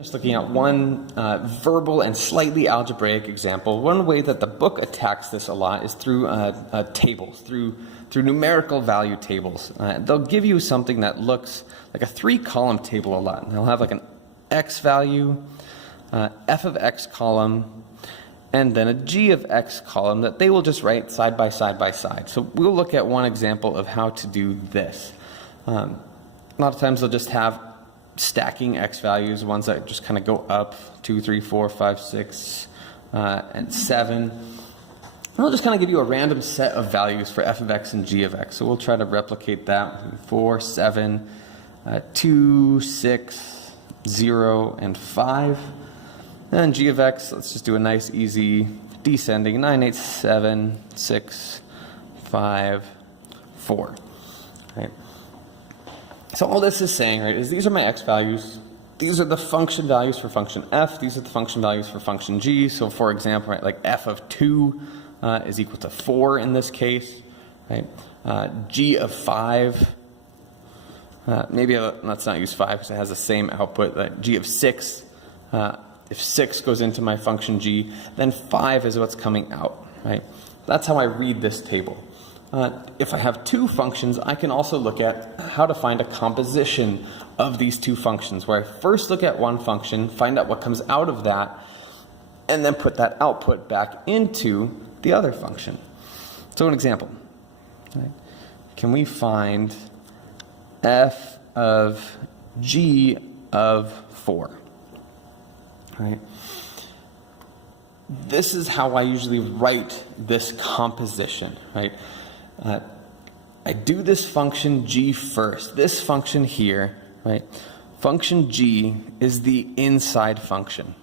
Just looking at one verbal and slightly algebraic example. One way that the book attacks this a lot is through tables, through numerical value tables. They'll give you something that looks like a 3-column table a lot. They'll have like an x value, f of x column, and then a g of x column that they will just write side by side by side. So we'll look at one example of how to do this. A lot of times they'll just have stacking x values, ones that just kind of go up 2, 3, 4, 5, 6, and 7. And they'll just kind of give you a random set of values for f of x and g of x. So we'll try to replicate that. 4, 7, 2, 6, 0, and 5. And g of x, let's just do a nice easy descending 9, 8, 7, 6, 5, 4. Right. So all this is saying, right, is these are my x values. These are the function values for function f. These are the function values for function g. So for example, right, like f of 2 is equal to 4 in this case. Right? G of 5, maybe let's not use 5 because it has the same output. G of 6, if 6 goes into my function g, then 5 is what's coming out. Right? That's how I read this table. If I have two functions, I can also look at how to find a composition of these two functions, where I first look at one function, find out what comes out of that, and then put that output back into the other function. So an example, right? Can we find f of g of 4? Right? This is how I usually write this composition, right? I do this function g first. This function here, right? Function g is the inside function.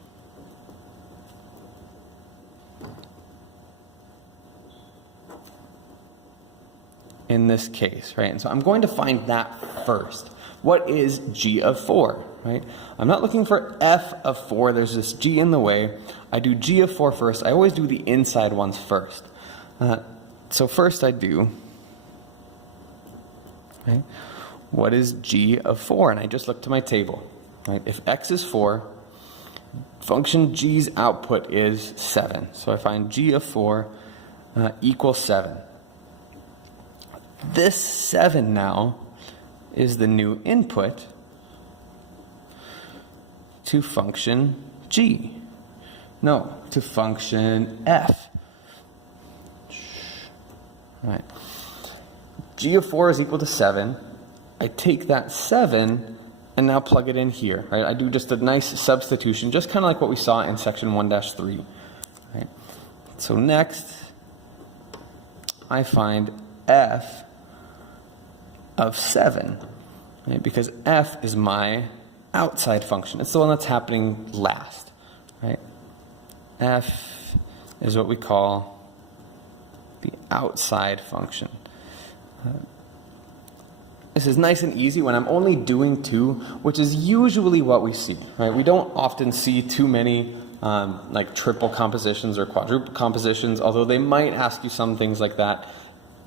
In this case, right? And so I'm going to find that first. What is g of 4, right? I'm not looking for f of 4. There's this g in the way. I do g of 4 first. I always do the inside ones first. So first I do, right, what is g of 4? And I just look to my table. Right? If x is 4, function g's output is 7. So I find g of 4 equals 7. This 7 now is the new input to function g. No, to function f. Right. G of 4 is equal to 7. I take that 7 and now plug it in here. Right? I do just a nice substitution, just kind of like what we saw in section 1-3. Right? So next, I find f of 7, right? Because f is my outside function. It's the one that's happening last. Right? F is what we call the outside function. This is nice and easy when I'm only doing 2, which is usually what we see. Right? We don't often see too many like triple compositions or quadruple compositions, although they might ask you some things like that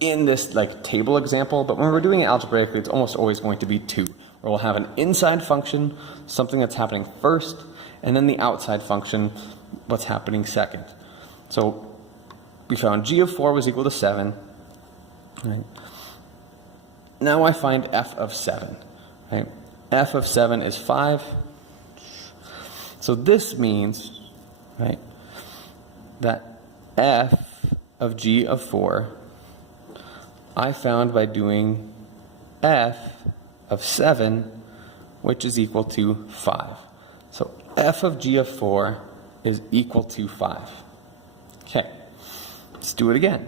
in this like table example. But when we're doing it algebraically, it's almost always going to be 2, where we'll have an inside function, something that's happening first, and then the outside function, what's happening second. So we found g of 4 was equal to 7. Right? Now I find f of 7. Right? F of 7 is 5. So this means, right, that f of g of 4 I found by doing f of 7, which is equal to 5. So f of g of 4 is equal to 5. Okay. Let's do it again.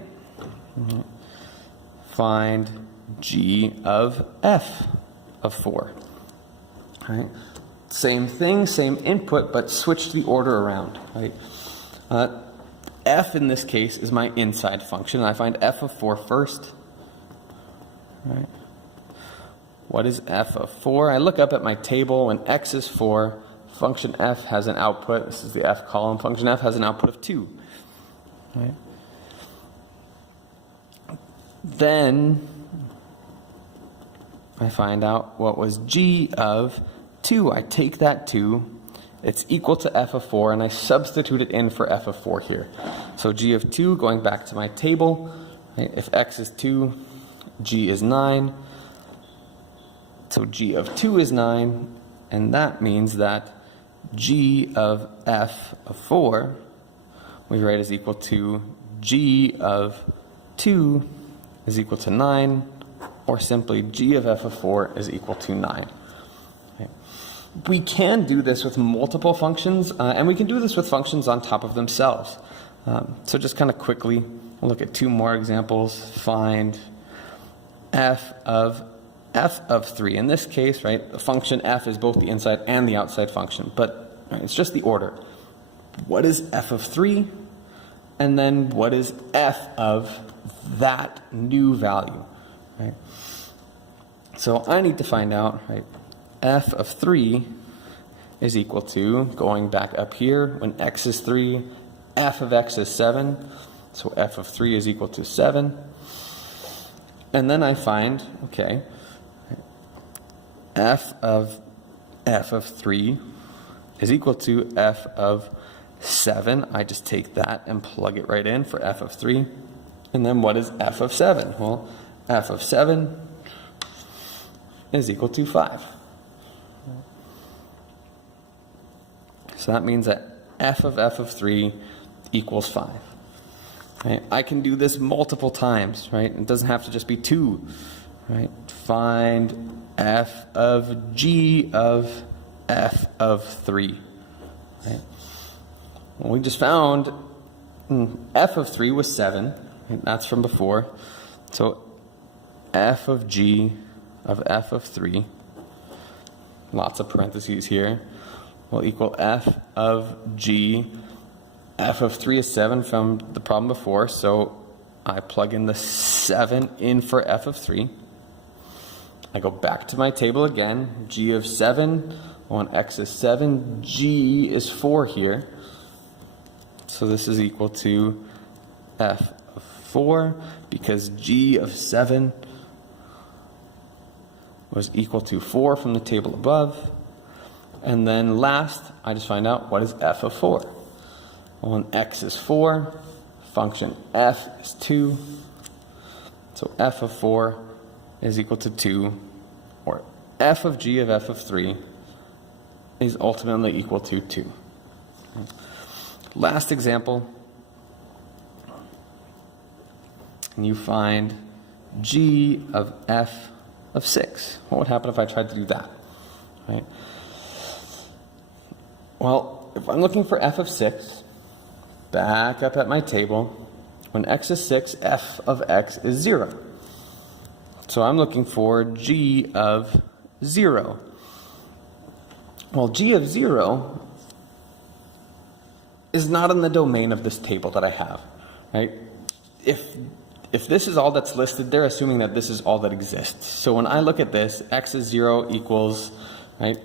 Find g of f of 4. All right. Same thing, same input, but switch the order around. Right. F in this case is my inside function. I find f of 4 first. Right. What is f of 4? I look up at my table. When x is 4, function f has an output. This is the f column. Function f has an output of 2. Right. Then I find out what was g of 2. I take that 2 it's equal to f of 4, and I substitute it in for f of 4 here. So g of 2, going back to my table, right, if x is 2, g is 9. So g of 2 is 9, and that means that g of f of 4, we write is equal to g of 2 is equal to 9, or simply g of f of 4 is equal to 9. Okay. We can do this with multiple functions, and we can do this with functions on top of themselves. So just kind of quickly, we'll look at 2 more examples. Find f of 3. In this case, right, the function f is both the inside and the outside function, but right, it's just the order. What is f of 3? And then what is f of that new value? Right? So I need to find out, right, f of 3 is equal to, going back up here, when x is 3, f of x is 7. So f of 3 is equal to 7. And then I find, okay, f of 3 is equal to f of 7. I just take that and plug it right in for f of 3. And then what is f of 7? Well, f of 7 is equal to 5. So that means that f of 3 equals 5. Right? I can do this multiple times, right? It doesn't have to just be 2. Right? Find f of g of f of 3. Right? Well, we just found f of 3 was 7. Right? That's from before. So f of g of f of 3, lots of parentheses here, will equal f of g. F of 3 is 7 from the problem before, so I plug in the 7 in for f of 3. I go back to my table again. G of 7, when x is 7, g is 4 here. So this is equal to f of 4, because g of 7 was equal to 4 from the table above. And then last, I just find out what is f of 4. Well, when x is 4, function f is 2. So f of 4 is equal to 2, or f of g of f of 3 is ultimately equal to 2. Last example, and you find g of f of 6. What would happen if I tried to do that? Right? Well, if I'm looking for f of 6, back up at my table, when x is 6, f of x is 0. So I'm looking for g of 0. Well, g of 0 is not in the domain of this table that I have, right? If this is all that's listed, they're assuming that this is all that exists. So when I look at this, x is 0 equals, right,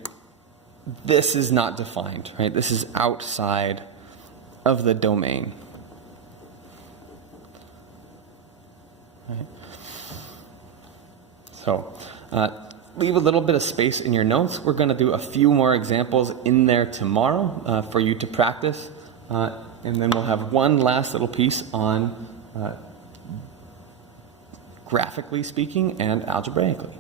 this is not defined, right? This is outside of the domain. Right? So leave a little bit of space in your notes. We're going to do a few more examples in there tomorrow for you to practice. And then we'll have one last little piece on graphically speaking and algebraically.